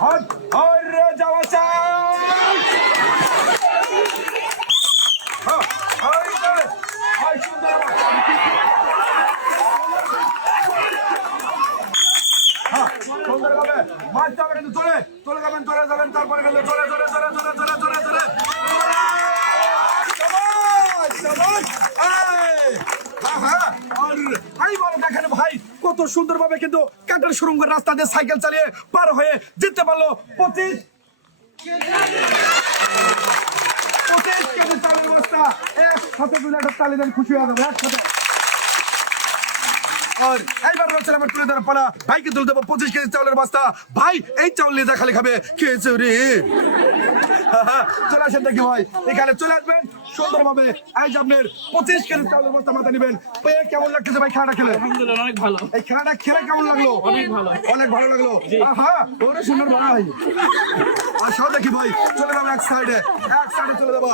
Hot হরে যাওয়া চাই সুন্দরভাবে মারতে হবে কিন্তু চলে চলে যাবেন চলে যাবেন তারপরে কিন্তু চলে চলে চলে চলে চলে চলে চলে ভাই কত সুন্দরভাবে কিন্তু কাটার সুরঙ্গের রাস্তা দিয়ে সাইকেল চালিয়ে পার হয়ে জিততে পারলো 25 কেজি চালের বস্তা একসাথে তুলে একটা তালি দেন খুশি হয়ে যাবে একসাথে আর এইবার রয়েছে আমার তুলে দেওয়ার পালা ভাইকে তুলে দেবো 25 কেজি চাউলের বস্তা ভাই এই চাউল নিয়ে খালি খাবে খেয়েছে রে চলে আসেন দেখি ভাই এখানে চলে আসবেন সুন্দরভাবে এই যে আপনার 25 কেজি চাউলের বস্তা মাথা নেবেন পেয়ে কেমন লাগতেছে ভাই খানাটা খেলে আলহামদুলিল্লাহ অনেক ভালো। এই খানাটা খেলে কেমন লাগলো অনেক ভালো, অনেক ভালো লাগলো হ্যাঁ ওরে সুন্দর ভাই আসো দেখি ভাই চলে যাবো এক সাইডে চলে যাবো